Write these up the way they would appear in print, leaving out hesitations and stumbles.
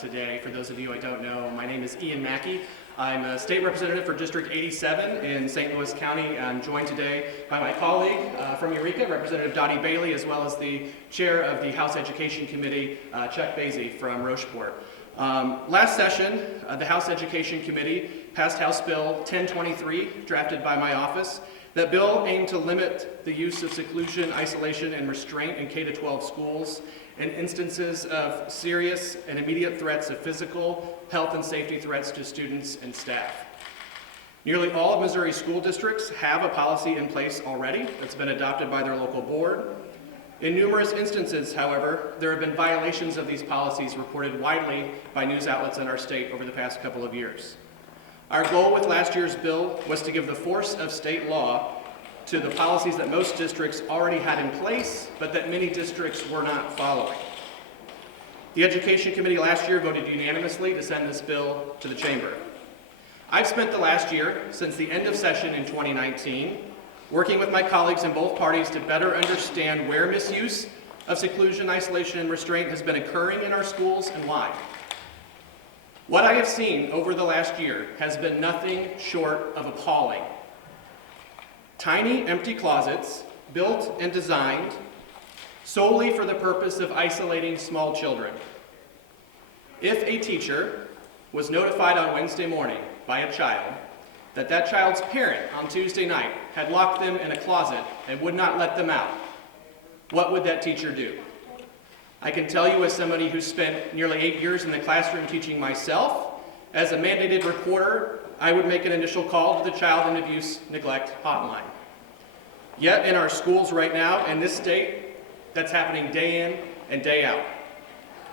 today. For those of you I don't know, my name is Ian Mackey. I'm a state representative for District 87 in St. Louis County. I'm joined today by my colleague from Eureka, Representative Dottie Bailey, as well as the chair of the House Education Committee, Chuck Basie from Rocheport. Last session, the House Education Committee passed House Bill 1023, drafted by my office. That bill aimed to limit the use of seclusion, isolation, and restraint in K-12 schools in instances of serious and immediate threats of physical, health, and safety threats to students and staff. Nearly all of Missouri school districts have a policy in place already that's been adopted by their local board. In numerous instances, however, there have been violations of these policies reported widely by news outlets in our state over the past couple of years. Our goal with last year's bill was to give the force of state law to the policies that most districts already had in place, but that many districts were not following. The Education Committee last year voted unanimously to send this bill to the chamber. I've spent the last year, since the end of session in 2019, working with my colleagues in both parties to better understand where misuse of seclusion, isolation, and restraint has been occurring in our schools and why. What I have seen over the last year has been nothing short of appalling. Tiny, empty closets built and designed solely for the purpose of isolating small children. If a teacher was notified on Wednesday morning by a child that that child's parent on Tuesday night had locked them in a closet and would not let them out, what would that teacher do? I can tell you, as somebody who spent nearly 8 years in the classroom teaching myself, as a mandated reporter, I would make an initial call to the Child and Abuse Neglect Hotline. Yet in our schools right now, in this state, that's happening day in and day out.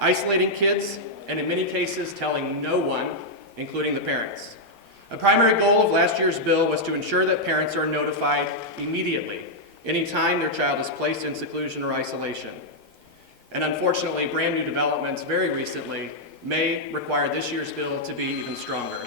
Isolating kids, and in many cases telling no one, including the parents. A primary goal of last year's bill was to ensure that parents are notified immediately, anytime their child is placed in seclusion or isolation. And unfortunately, brand new developments very recently may require this year's bill to be even stronger.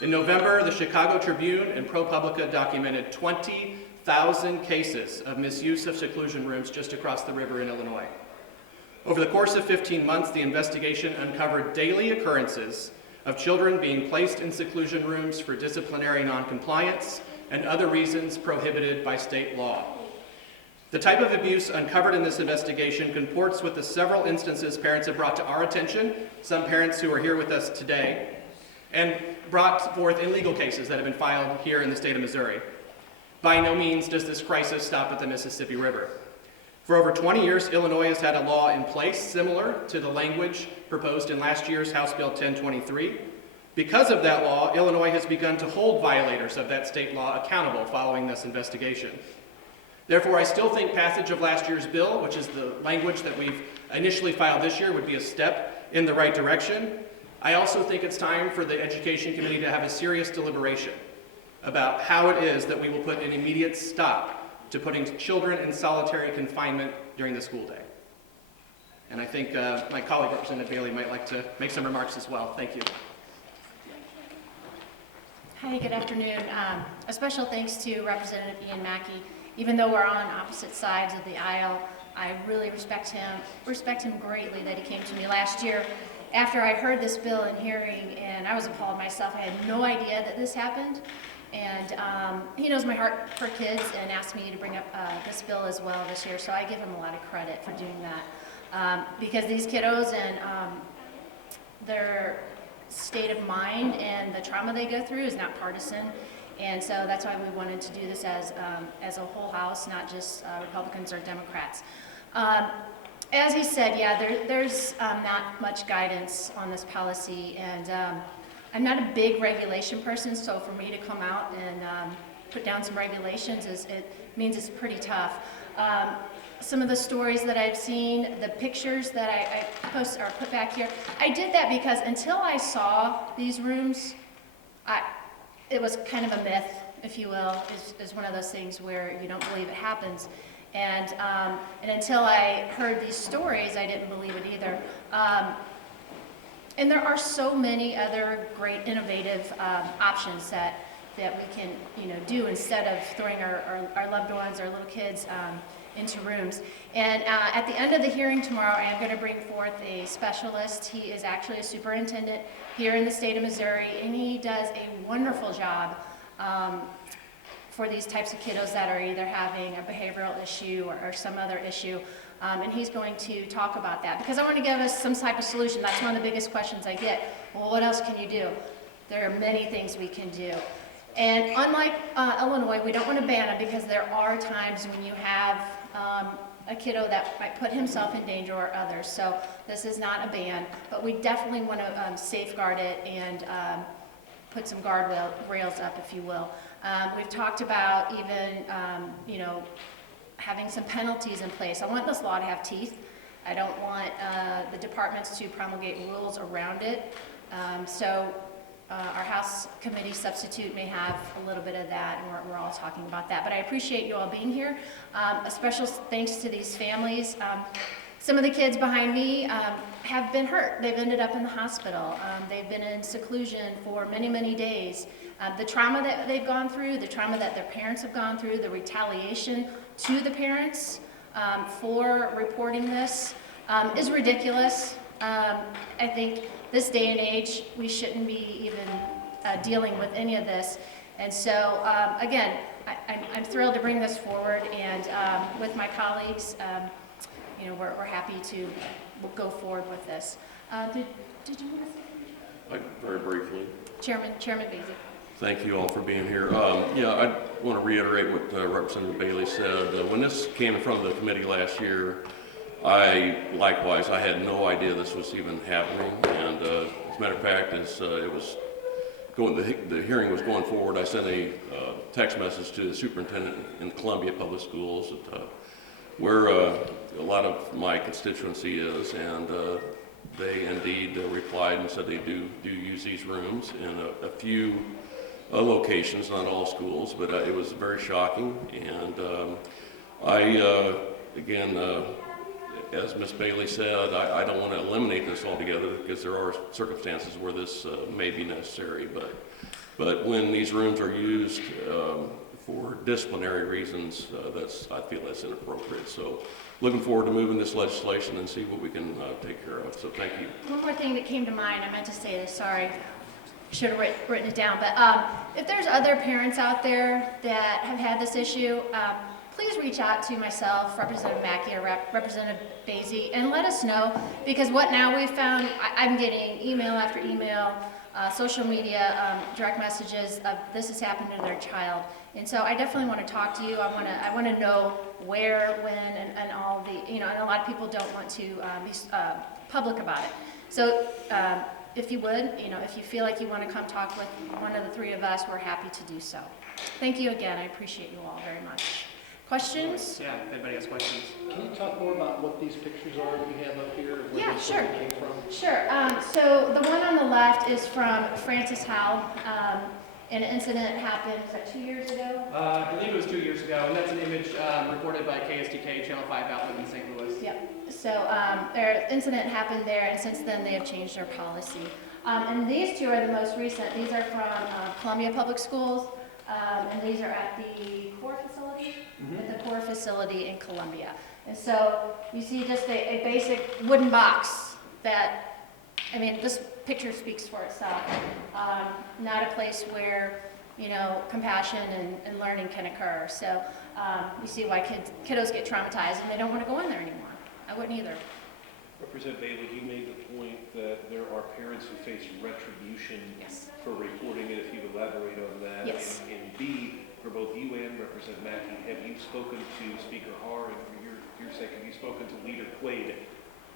In November, the Chicago Tribune and ProPublica documented 20,000 cases of misuse of seclusion rooms just across the river in Illinois. Over the course of 15 months, the investigation uncovered daily occurrences of children being placed in seclusion rooms for disciplinary noncompliance and other reasons prohibited by state law. The type of abuse uncovered in this investigation comports with the several instances parents have brought to our attention, some parents who are here with us today, and brought forth in legal cases that have been filed here in the state of Missouri. By no means does this crisis stop at the Mississippi River. For over 20 years, Illinois has had a law in place similar to the language proposed in last year's House Bill 1023. Because of that law, Illinois has begun to hold violators of that state law accountable following this investigation. Therefore, I still think passage of last year's bill, which is the language that we've initially filed this year, would be a step in the right direction. I also think it's time for the Education Committee to have a serious deliberation about how it is that we will put an immediate stop to putting children in solitary confinement during the school day. And I think my colleague, Representative Bailey, might like to make some remarks as well. Thank you. Hi, good afternoon. A special thanks to Representative Ian Mackey. Even though we're on opposite sides of the aisle, I really respect him greatly that he came to me last year after I heard this bill in hearing, and I was appalled myself. I had no idea that this happened. And he knows my heart for kids and asked me to bring up this bill as well this year, so I give him a lot of credit for doing that. Because these kiddos and their state of mind and the trauma they go through is not partisan. And so that's why we wanted to do this as a whole house, not just Republicans or Democrats. As he said, yeah, there's not much guidance on this policy, and I'm not a big regulation person, so for me to come out and put down some regulations it means it's pretty tough. Some of the stories that I've seen, the pictures that I post or put back here, I did that because until I saw these rooms, it was kind of a myth, if you will, is one of those things where you don't believe it happens. And until I heard these stories, I didn't believe it either. And there are so many other great innovative options that we can do instead of throwing our loved ones, our little kids into rooms. And at the end of the hearing tomorrow, I am going to bring forth a specialist. He is actually a superintendent here in the state of Missouri, and he does a wonderful job for these types of kiddos that are either having a behavioral issue or some other issue. And he's going to talk about that because I want to give us some type of solution. That's one of the biggest questions I get. Well, what else can you do? There are many things we can do. And unlike Illinois, we don't want to ban them because there are times when you have a kiddo that might put himself in danger or others. So this is not a ban, but we definitely want to safeguard it and put some guardrails up, if you will. We've talked about even, having some penalties in place. I want this law to have teeth. I don't want the departments to promulgate rules around it. Our House Committee substitute may have a little bit of that, and we're all talking about that. But I appreciate you all being here. A special thanks to these families. Some of the kids behind me have been hurt. They've ended up in the hospital. They've been in seclusion for many, many days. The trauma that they've gone through, the trauma that their parents have gone through, the retaliation to the parents for reporting this is ridiculous. I think this day and age, we shouldn't be even dealing with any of this. And so, again, I'm thrilled to bring this forward, and with my colleagues, we're happy to go forward with this. Did you want to say? Very briefly. Chairman Bailey. Thank you all for being here. I want to reiterate what Representative Bailey said. When this came in front of the committee last year, I had no idea this was even happening. And as a matter of fact, as it was going, the hearing was going forward, I sent a text message to the superintendent in Columbia Public Schools, where a lot of my constituency is, and they indeed replied and said they do use these rooms in a few locations, not all schools, but it was very shocking. And as Ms. Bailey said, I don't want to eliminate this altogether because there are circumstances where this may be necessary. But when these rooms are used for disciplinary reasons, I feel that's inappropriate. So looking forward to moving this legislation and see what we can take care of. So thank you. One more thing that came to mind, I meant to say this, sorry. Should have written it down, but if there's other parents out there that have had this issue, please reach out to myself, Representative Mackey, or Representative Bailey, and let us know, because what now we've found, I'm getting email after email, social media, direct messages of this has happened to their child. And so I definitely want to talk to you. I want to know where, when, and all the, and a lot of people don't want to be public about it. So if you would, if you feel like you want to come talk with one of the three of us, we're happy to do so. Thank you again. I appreciate you all very much. Questions? Yeah, if anybody has questions. Can you talk more about what these pictures are that you have up here? Where Yeah, they sure. Came from? Sure. So the one on the left is from Francis Howell. An incident happened, was that 2 years ago? I believe it was 2 years ago, and that's an image reported by KSTK Channel 5 outlet in St. Louis. Yep. So their incident happened there, and since then they have changed their policy. And these two are the most recent. These are from Columbia Public Schools, and these are at the core facility, at the core facility in Columbia. And so you see just a basic wooden box that, this picture speaks for itself. Not a place where, compassion and learning can occur. So you see why kiddos get traumatized and they don't want to go in there anymore. I wouldn't either. Representative Bailey, you made the point that there are parents who face retribution Yes. for reporting it. If you elaborate on that. Yes. And B, for both you and Representative Mackey, have you spoken to Speaker Har, and for your sake, have you spoken to Leader Quaid,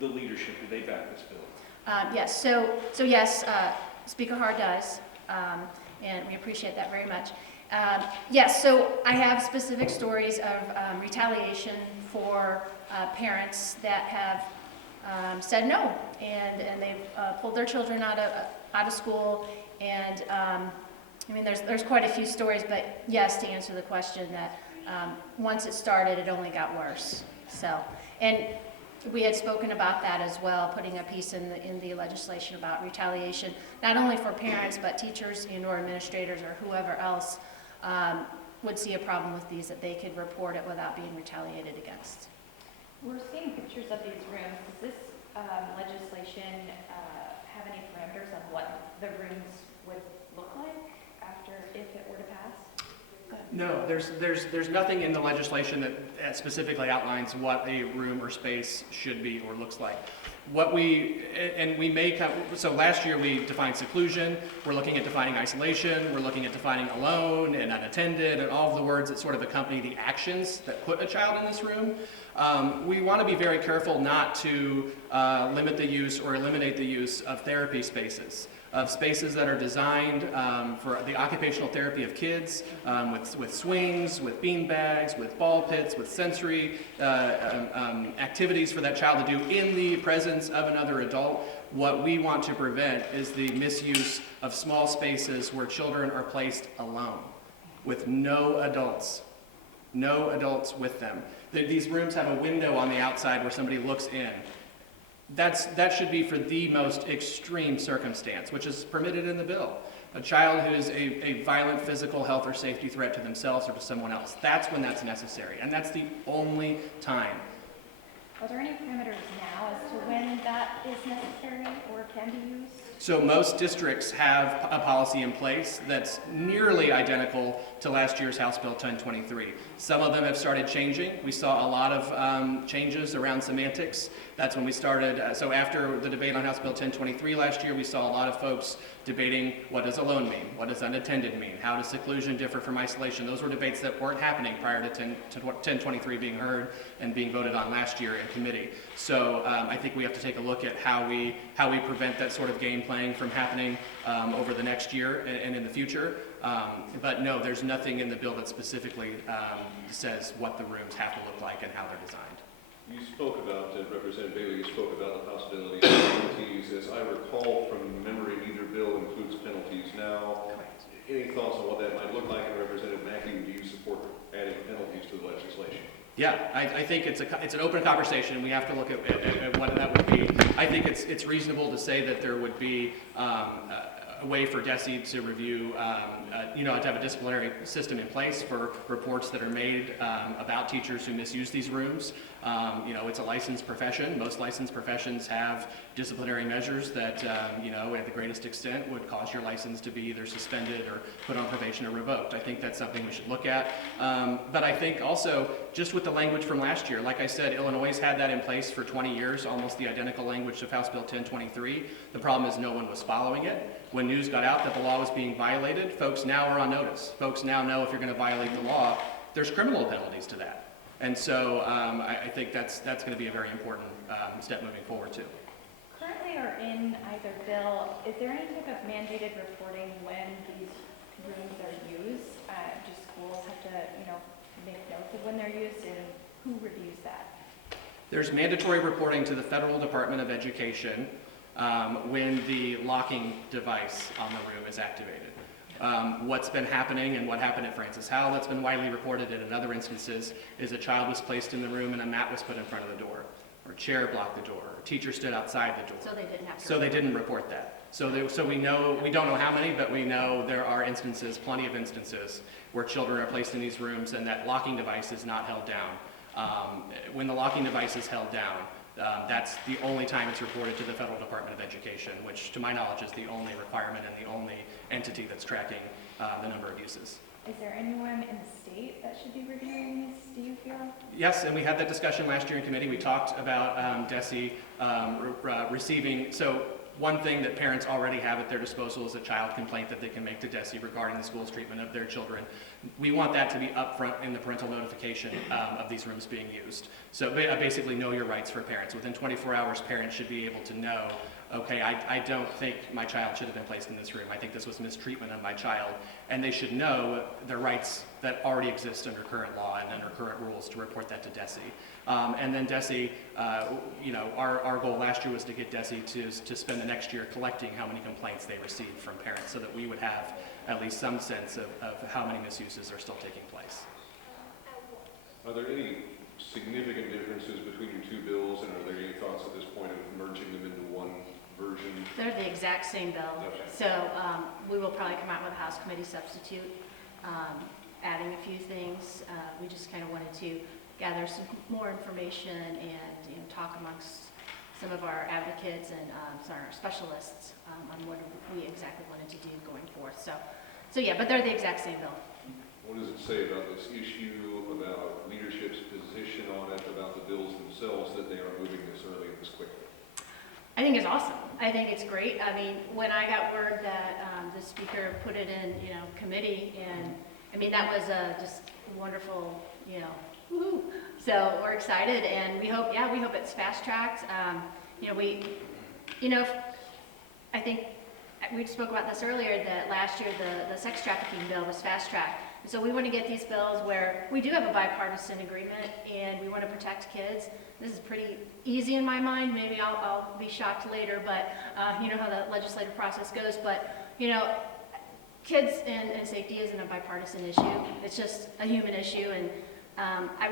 the leadership? Do they back this bill? Yes, so yes, Speaker Har does, and we appreciate that very much. Yes, so I have specific stories of retaliation for parents that have said no, and they've pulled their children out of school, and there's quite a few stories, but yes, to answer the question, that once it started, it only got worse. So, and we had spoken about that as well, putting a piece in the legislation about retaliation, not only for parents, but teachers and or administrators or whoever else would see a problem with these, that they could report it without being retaliated against. We're seeing pictures of these rooms. Does this legislation have any parameters on what the rooms would look like after, if it were to pass? No, there's nothing in the legislation that specifically outlines what a room or space should be or looks like. What we, and we may come, so last year we defined seclusion, we're looking at defining isolation, we're looking at defining alone and unattended and all of the words that sort of accompany the actions that put a child in this room. We want to be very careful not to limit the use or eliminate the use of therapy spaces. Of spaces that are designed for the occupational therapy of kids, with swings, with bean bags, with ball pits, with sensory activities for that child to do in the presence of another adult. What we want to prevent is the misuse of small spaces where children are placed alone, with no adults with them. These rooms have a window on the outside where somebody looks in. That should be for the most extreme circumstance, which is permitted in the bill. A child who is a violent physical health or safety threat to themselves or to someone else. That's when that's necessary, and that's the only time. Are there any parameters now as to when that is necessary or can be used? So most districts have a policy in place that's nearly identical to last year's House Bill 1023. Some of them have started changing. We saw a lot of changes around semantics. That's when we started, so after the debate on House Bill 1023 last year, we saw a lot of folks debating what does alone mean, what does unattended mean, how does seclusion differ from isolation. Those were debates that weren't happening prior to 1023 being heard and being voted on last year in committee. So I think we have to take a look at how we prevent that sort of game playing from happening over the next year and in the future. But no, there's nothing in the bill that specifically says what the rooms have to look like and how they're designed. You spoke about, Representative Bailey, you spoke about the possibility of penalties. As I recall from memory, neither bill includes penalties now. Correct. Any thoughts on what that might look like? And Representative Mackey, do you support adding penalties to the legislation? Yeah, I think it's an open conversation. We have to look at what that would be. I think it's reasonable to say that there would be a way for DESE to review, to have a disciplinary system in place for reports that are made about teachers who misuse these rooms. It's a licensed profession. Most licensed professions have disciplinary measures that, at the greatest extent would cause your license to be either suspended or put on probation or revoked. I think that's something we should look at. But I think also, just with the language from last year, like I said, Illinois has had that in place for 20 years, almost the identical language of House Bill 1023. The problem is no one was following it. When news got out that the law was being violated, folks now are on notice. Folks now know if you're going to violate the law, there's criminal penalties to that. And so I think that's going to be a very important step moving forward too. Currently or in either bill, is there any type of mandated reporting when these rooms are used? Do schools have to, make notes of when they're used, and who reviews that? There's mandatory reporting to the Federal Department of Education when the locking device on the room is activated. What's been happening and what happened at Francis Howell that's been widely reported and in other instances is a child was placed in the room and a mat was put in front of the door, or a chair blocked the door, or a teacher stood outside the door. So they didn't have to. So they didn't report that. So we know, we don't know how many, but we know there are instances, plenty of instances, where children are placed in these rooms and that locking device is not held down. When the locking device is held down, that's the only time it's reported to the Federal Department of Education, which to my knowledge is the only requirement and the only entity that's tracking the number of uses. Is there anyone in the state that should be reviewing these, do you feel? Yes, and we had that discussion last year in committee. We talked about DESE receiving, so one thing that parents already have at their disposal is a child complaint that they can make to DESE regarding the school's treatment of their children. We want that to be upfront in the parental notification of these rooms being used. So basically know your rights for parents. Within 24 hours, parents should be able to know, okay, I don't think my child should have been placed in this room. I think this was mistreatment of my child. And they should know their rights that already exist under current law and under current rules to report that to DESE. And then DESE, our goal last year was to get DESE to spend the next year collecting how many complaints they received from parents so that we would have at least some sense of how many misuses are still taking place. Are there any significant differences between your two bills, and are there any thoughts at this point of merging them into one version? They're the exact same bill. Okay. So we will probably come out with a House Committee substitute adding a few things. We just kind of wanted to gather some more information and talk amongst some of our advocates and some of our specialists on what we exactly wanted to do going forth. So yeah, but they're the exact same bill. What does it say about this issue, about leadership's position on it, about the bills themselves, that they are moving this early and this quickly? I think it's awesome. I think it's great. I mean, when I got word that the speaker put it in, committee, and I mean, that was just wonderful, woohoo. So we're excited, and we hope it's fast-tracked. I think we spoke about this earlier, that last year the sex trafficking bill was fast-tracked. And so we want to get these bills where we do have a bipartisan agreement, and we want to protect kids. This is pretty easy in my mind. Maybe I'll be shocked later, but you know how the legislative process goes. But, kids and safety isn't a bipartisan issue. It's just a human issue, and I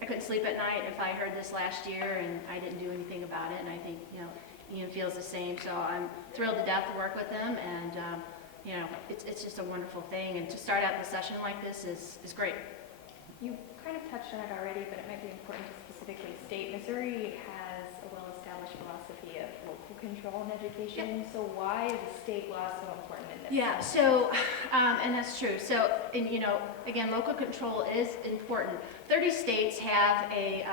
couldn't sleep at night if I heard this last year and I didn't do anything about it, and I think, Ian feels the same. So I'm thrilled to death to work with him, and, it's just a wonderful thing, and to start out the session like this is great. You kind of touched on it already, but it might be important to specifically state Missouri has a well-established philosophy of local control in education. So why is the state law so important in this? Yeah, so, and that's true. So, and, again, local control is important. 30 states have a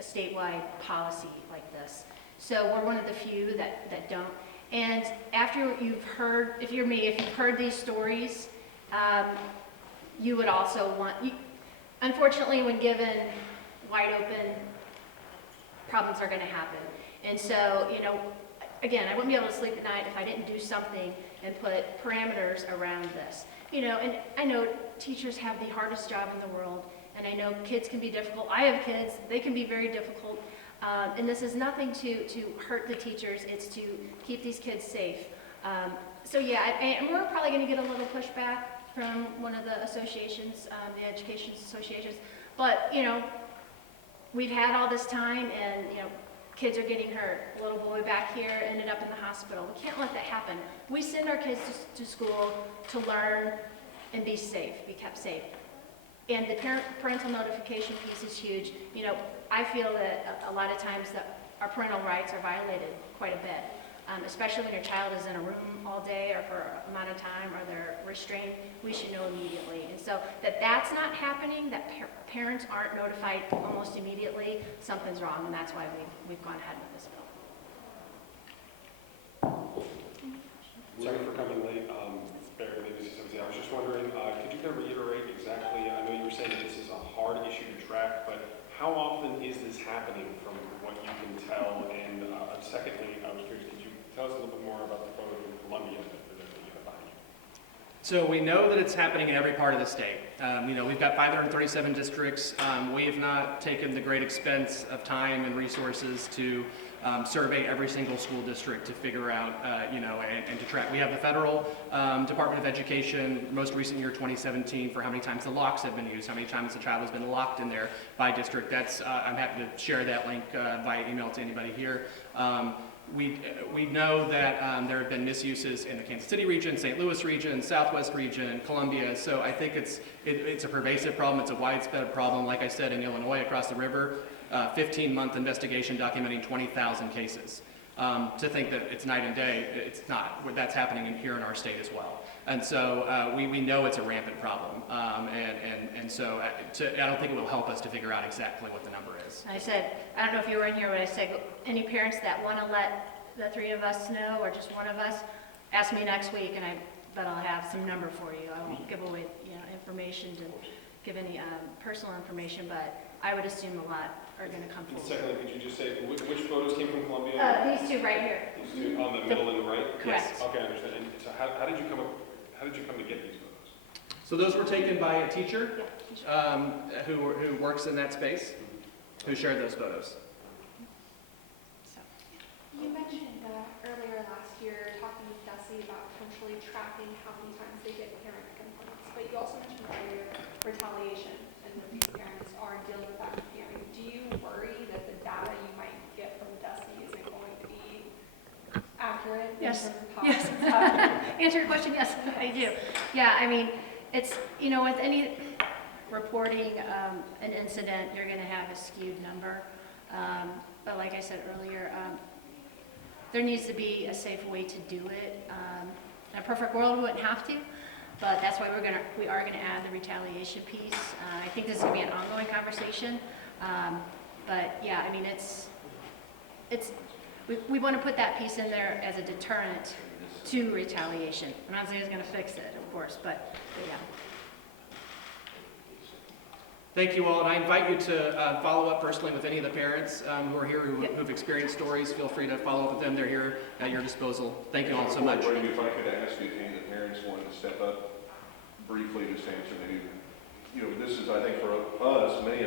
statewide policy like this. So we're one of the few that don't. And after you've heard, if you've heard these stories, you would also unfortunately, when given wide open, problems are going to happen. And so, again, I wouldn't be able to sleep at night if I didn't do something and put parameters around this. And I know teachers have the hardest job in the world, and I know kids can be difficult. I have kids, they can be very difficult. And this is nothing to hurt the teachers, it's to keep these kids safe. So yeah, and we're probably going to get a little pushback from one of the associations, the education associations. But, we've had all this time, and, kids are getting hurt. A little boy back here ended up in the hospital. We can't let that happen. We send our kids to school to learn and be safe, be kept safe. And the parental notification piece is huge. I feel that a lot of times that our parental rights are violated quite a bit, especially when your child is in a room all day or for an amount of time, or they're restrained. We should know immediately. And so that's not happening, that parents aren't notified almost immediately, something's wrong, and that's why we've gone ahead with this bill. Sorry for coming late. Barry, maybe something. I was just wondering, could you kind of reiterate exactly, I know you were saying that this is a hard issue to track, but how often is this happening from what you can tell? And secondly, I was curious, could you tell us a little bit more about the photo in Columbia that you have behind you? So we know that it's happening in every part of the state. We've got 537 districts. We have not taken the great expense of time and resources to survey every single school district to figure out, and to track. We have the federal Department of Education, most recent year 2017, for how many times the locks have been used, how many times the child has been locked in there by district. I'm happy to share that link via email to anybody here. We know that there have been misuses in the Kansas City region, St. Louis region, Southwest region, Columbia. So I think it's a pervasive problem. It's a widespread problem. Like I said, in Illinois, across the river, 15-month investigation documenting 20,000 cases. To think that it's night and day, it's not. That's happening here in our state as well. And so we know it's a rampant problem. And so I don't think it will help us to figure out exactly what the number is. I said, I don't know if you were in here, but I said, any parents that want to let the three of us know, or just one of us, ask me next week, and I bet I'll have some number for you. I won't give away information to give any personal information, but I would assume a lot are going to come And forward. secondly, could you just say which photos came from Columbia? These two right here. These two on the middle and the right? Correct. Okay, I understand. And so how did you come to get these photos? So those were taken by a teacher Yeah. who works in that space, who shared those photos. So. You mentioned earlier last year talking with Desi about potentially tracking how many times they get parent complaints, but you also mentioned earlier retaliation and that these parents are dealing with that with hearing. Do you worry that the data you might get from Desi isn't going to be accurate? Yes. In terms of how Yes. it's happening? Answer your question, yes, I do. Yeah, I mean, It's, you know, with any reporting an incident, you're going to have a skewed number. But like I said earlier, there needs to be a safe way to do it. In a perfect world, we wouldn't have to, but that's why we are gonna add the retaliation piece. I think this is gonna be an ongoing conversation. But yeah, I mean, we want to put that piece in there as a deterrent to retaliation. I'm not saying it's gonna fix it, of course, but yeah. Thank you all, and I invite you to follow up personally with any of the parents who are here who've experienced stories. Feel free to follow up with them. They're here at your disposal. Thank you all so much. Brady, if I could ask you if any of the parents wanted to step up briefly, just answer maybe, you know, this is, I think, for us, many of